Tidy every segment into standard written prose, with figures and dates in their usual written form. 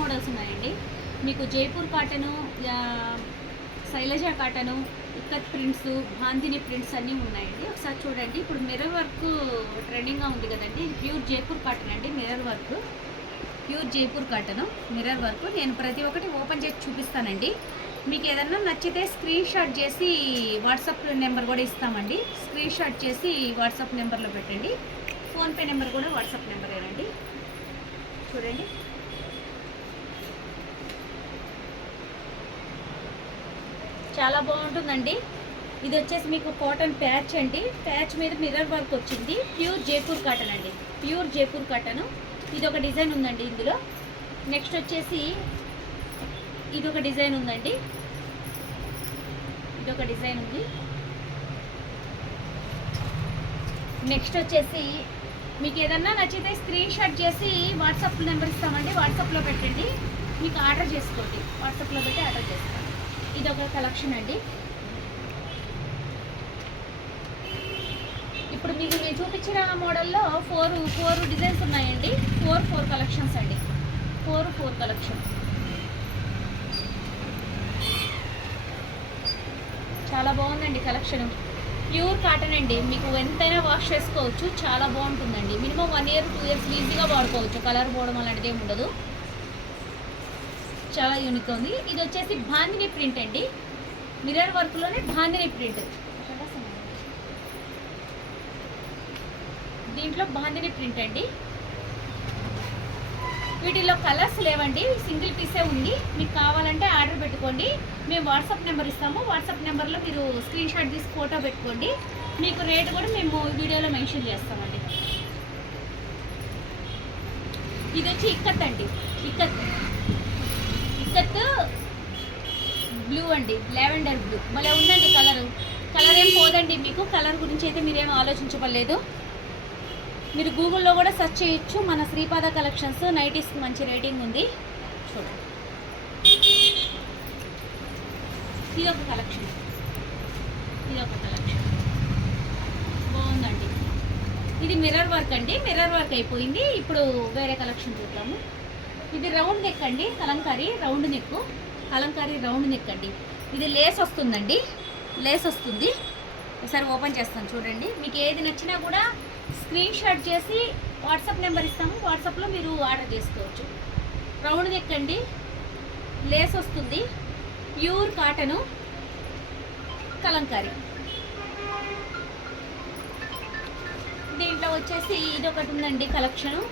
Models ఉన్నాయండి. మీకు Jaipur cotton, Shailaja cotton, ikat prints, bandhani prints అన్నీ ఉన్నాయండి. ఒకసారి చూడండి. ఇప్పుడు మిర్రర్ వర్క్ ట్రెండింగ్గా ఉంది కదండి. ఇది ప్యూర్ జైపూర్ కాటన్ అండి. Mirror work pure Jaipur cotton mirror work. నేను ప్రతి ఒక్కటి ఓపెన్ చేసి చూపిస్తానండి. మీకు ఏదన్నా నచ్చితే స్క్రీన్ షాట్ చేసి వాట్సాప్ నెంబర్ కూడా ఇస్తామండి. స్క్రీన్ షాట్ చేసి వాట్సాప్ నెంబర్లో పెట్టండి. ఫోన్పే నెంబర్ కూడా వాట్సాప్ నెంబరేనండి. చూడండి. చాలా బాగుంటుందండి. ఇది వచ్చేసి మీకు కాటన్ ప్యాచ్ అండి. ప్యాచ్ మీద మిర్రర్ వర్క్ వచ్చింది. ప్యూర్ జైపూర్ కాటన్ అండి. Pure Jaipur cotton. ఇది ఒక డిజైన్ ఉందండి ఇందులో. నెక్స్ట్ వచ్చేసి ఇది ఒక డిజైన్ ఉందండి. ఇది ఒక డిజైన్ ఉంది. నెక్స్ట్ వచ్చేసి మీకు ఏదన్నా నచ్చితే స్క్రీన్ షాట్ చేసి వాట్సాప్ నెంబర్ ఇస్తామండి. వాట్సాప్లో పెట్టండి. మీకు ఆర్డర్ చేసుకోండి. వాట్సాప్లో పెట్టి ఆర్డర్ చేసుకోండి. ఇది ఒక కలెక్షన్ అండి. ఇప్పుడు మీకు నేను చూపించిన మోడల్లో ఫోర్ డిజైన్స్ ఉన్నాయండి. ఫోర్ కలెక్షన్స్ అండి. Four collection. చాలా బాగుందండి కలెక్షన్. ప్యూర్ కాటన్ అండి. మీకు ఎంతైనా వాష్ చేసుకోవచ్చు. చాలా బాగుంటుందండి. మినిమం 1 year 2 years ఈజీగా వాడుకోవచ్చు. కలర్ పోవడం అలాంటిది ఏమి ఉండదు. చాలా యూనిక్ ఉంది. ఇది వచ్చేసి బాందిని ప్రింట్ అండి. మిర్రర్ వర్క్లోనే బాందిని ప్రింట్. దీంట్లో బాందిని ప్రింట్ అండి. వీటిలో కలర్స్ లేవండి. సింగిల్ పీసే ఉంది. మీకు కావాలంటే ఆర్డర్ పెట్టుకోండి. మేము వాట్సాప్ నెంబర్ ఇస్తాము. వాట్సాప్ నెంబర్లో మీరు స్క్రీన్ షాట్ తీసి ఫోటో పెట్టుకోండి. మీకు రేట్ కూడా మేము వీడియోలో మెన్షన్ చేస్తామండి. ఇది వచ్చి ఇక్కత్ అండి. ఇక్కత్ బ్లూ అండి. లావెండర్ బ్లూ భలే ఉందండి. కలర్ ఏం పోదండి. మీకు కలర్ గురించి అయితే మీరేం ఆలోచించవలేదు. మీరు గూగుల్లో కూడా సెర్చ్ చేయొచ్చు. మన శ్రీపాద కలెక్షన్స్ నైటీస్కి మంచి రేటింగ్ ఉంది. చూడండి. ఇది ఒక కలెక్షన్. బాగుందండి. ఇది మిర్రర్ వర్క్ అండి. మిర్రర్ వర్క్ అయిపోయింది. ఇప్పుడు వేరే కలెక్షన్ చూద్దాము. ఇది రౌండ్ నెక్ అండి. కలంకారీ రౌండ్ నెక్ అండి. ఇది లేస్ వస్తుందండి. లేస్ వస్తుంది. ఒకసారి ఓపెన్ చేస్తాను చూడండి. మీకు ఏది నచ్చినా కూడా స్క్రీన్ షాట్ చేసి వాట్సాప్ నెంబర్ ఇస్తాము. వాట్సాప్లో మీరు ఆర్డర్ చేసుకోవచ్చు. రౌండ్ నెక్ అండి. లేస్ వస్తుంది. Pure cotton Kalamkari. దీంట్లో వచ్చేసి ఇది ఒకటి ఉందండి కలెక్షను.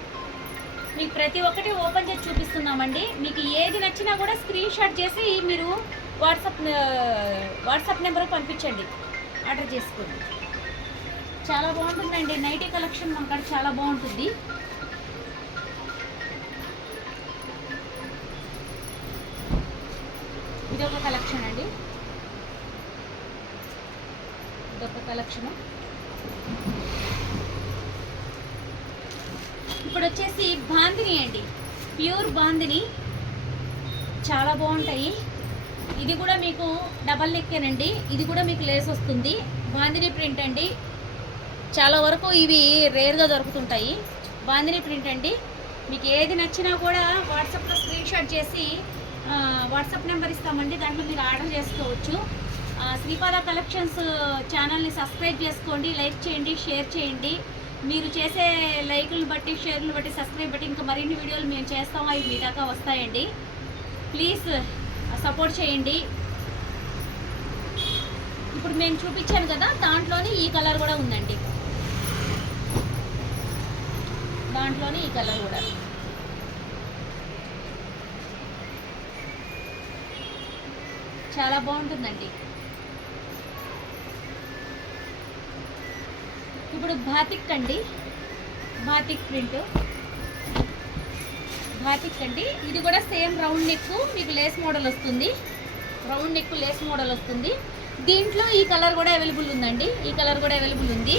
మీకు ప్రతి ఒక్కటి ఓపెన్ చేసి చూపిస్తున్నామండి. మీకు ఏది నచ్చినా కూడా స్క్రీన్ షాట్ చేసి మీరు వాట్సాప్ నెంబర్కి పంపించండి. ఆర్డర్ చేసుకోండి. చాలా బాగుంటుందండి. నైటీ కలెక్షన్ మనకాడ చాలా బాగుంటుంది. ఇదొక కలెక్షన్ అండి. ఇదొక కలెక్షను. ఇప్పుడు వచ్చేసి బాందిని అండి. ప్యూర్ బాందిని చాలా బాగుంటాయి. ఇది కూడా మీకు డబల్ నెక్కేనండి. ఇది కూడా మీకు లేస్ వస్తుంది. బాందిని ప్రింట్ అండి. చాలా వరకు ఇవి రేర్గా దొరుకుతుంటాయి. బాందిని ప్రింట్ అండి. మీకు ఏది నచ్చినా కూడా వాట్సాప్లో స్క్రీన్ షాట్ చేసి వాట్సాప్ నెంబర్ ఇస్తామండి. దాంట్లో మీరు ఆర్డర్ చేసుకోవచ్చు. శ్రీపాద కలెక్షన్స్ ఛానల్ని సబ్స్క్రైబ్ చేసుకోండి. లైక్ చేయండి, షేర్ చేయండి. మీరు చేసే లైకులను బట్టి, షేర్లు బట్టి, సబ్స్క్రైబ్ బట్టి ఇంకా మరిన్ని వీడియోలు మేము చేస్తాము. అవి మీ దాకా వస్తాయండి. ప్లీజ్ సపోర్ట్ చేయండి. ఇప్పుడు నేను చూపించాను కదా, దాంట్లోనే ఈ కలర్ కూడా ఉందండి. దాంట్లోనే ఈ కలర్ కూడా. చాలా బాగుంటుందండి. ఇప్పుడు బాతిక్ అండి. Batik print. బాతిక్ అండి. ఇది కూడా సేమ్ రౌండ్ నెక్. మీకు లేస్ మోడల్ వస్తుంది. రౌండ్ నెక్ లేస్ మోడల్ వస్తుంది. దీంట్లో ఈ కలర్ కూడా అవైలబుల్ ఉందండి. ఈ కలర్ కూడా అవైలబుల్ ఉంది.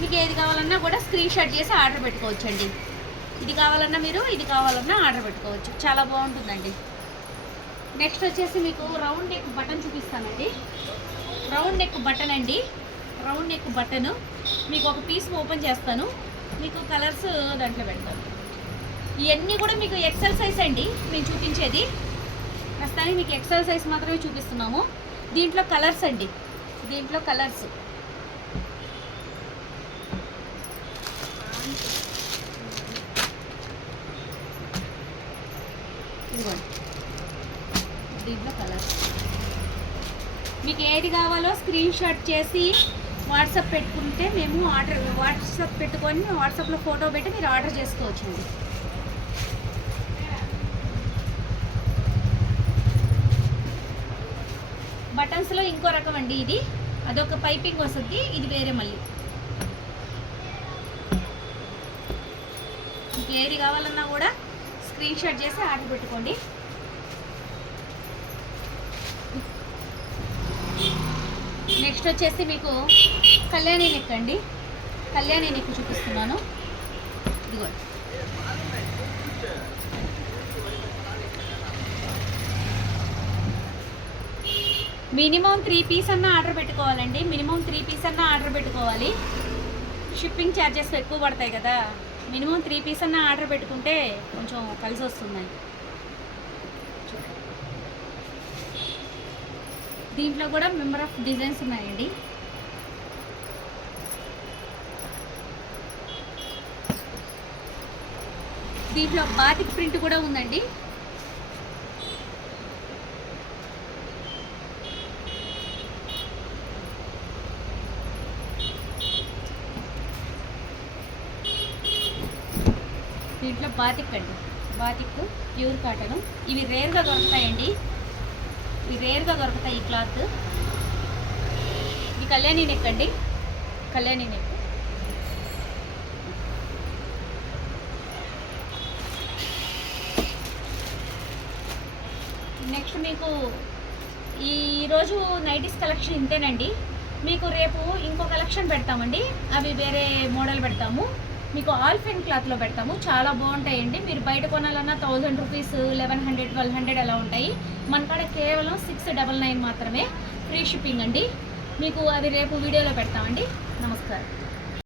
మీకు ఏది కావాలన్నా కూడా స్క్రీన్ షాట్ చేసి ఆర్డర్ పెట్టుకోవచ్చు అండి. ఇది కావాలన్నా మీరు ఇది కావాలన్నా ఆర్డర్ పెట్టుకోవచ్చు. చాలా బాగుంటుందండి. నెక్స్ట్ వచ్చేసి మీకు రౌండ్ నెక్ బటన్ చూపిస్తానండి. రౌండ్ నెక్ బటన్ అండి. రౌండ్ నెక్ బటన్ మీకు ఒక పీస్ ఓపెన్ చేస్తాను. మీకు కలర్స్ దాంట్లో పెడతాను. ఇవన్నీ కూడా మీకు ఎక్సెల్ సైజ్ అండి మేము చూపించేది. ప్రస్తుతానికి మీకు ఎక్సెల్ సైజ్ మాత్రమే చూపిస్తున్నాము. దీంట్లో కలర్స్ అండి, దీంట్లో కలర్స్ ఇదిగోండి. దీంట్లో కలర్స్ మీకు ఏది కావాలో స్క్రీన్ షాట్ చేసి వాట్సాప్ పెట్టుకుంటే మేము వాట్సాప్ పెట్టుకొని వాట్సాప్లో ఫోటో పెట్టి మీరు ఆర్డర్ చేసుకోవచ్చండి. బటన్స్లో ఇంకో రకం అండి, ఇది అదొక పైపింగ్ వస్తుంది, ఇది వేరే. మళ్ళీ మీకు ఏది కావాలన్నా కూడా స్క్రీన్ షాట్ చేసి ఆర్డర్ పెట్టుకోండి. నెక్స్ట్ వచ్చేసి మీకు కళ్యాణి నెక్ అండి, కళ్యాణి నెక్ చూపిస్తున్నాను. ఇదిగో మినిమం 3 పీస్ అన్న ఆర్డర్ పెట్టుకోవాలండి, మినిమం 3 పీస్ అన్న ఆర్డర్ పెట్టుకోవాలి. షిప్పింగ్ ఛార్జెస్ ఎక్కువ పడతాయి కదా, మినిమం 3 పీస్ అన్న ఆర్డర్ పెట్టుకుంటే కొంచెం కలిసి వస్తున్నాయి. దీంట్లో కూడా మెంబర్ ఆఫ్ డిజైన్స్ ఉన్నాయండి. దీంట్లో బాతిక్ ప్రింట్ కూడా ఉందండి. దీంట్లో బాతిక్ అండి, బాతిక్ ప్యూర్ కాటన్. ఇవి రేర్గా దొరుకుతాయండి, ఇవి రేర్గా దొరుకుతాయి. ఈ క్లాత్ ఇది కళ్యాణి నెక్ అండి, కళ్యాణి నెక్. నెక్స్ట్ మీకు ఈరోజు నైటీస్ కలెక్షన్ ఇంతేనండి. మీకు రేపు ఇంకో కలెక్షన్ పెడతామండి, అవి వేరే మోడల్ పెడతాము. మీకు ఆల్ఫెన్ క్లాత్లో పెడతాము, చాలా బాగుంటాయండి. మీరు బయట కొనాలన్నా 1000 రూపీస్, 1100, 1200 అలా ఉంటాయి. మన కాడ కేవలం 699 మాత్రమే, ఫ్రీ షిప్పింగ్ అండి. మీకు అవి రేపు వీడియోలో పెడతామండి. నమస్కారం.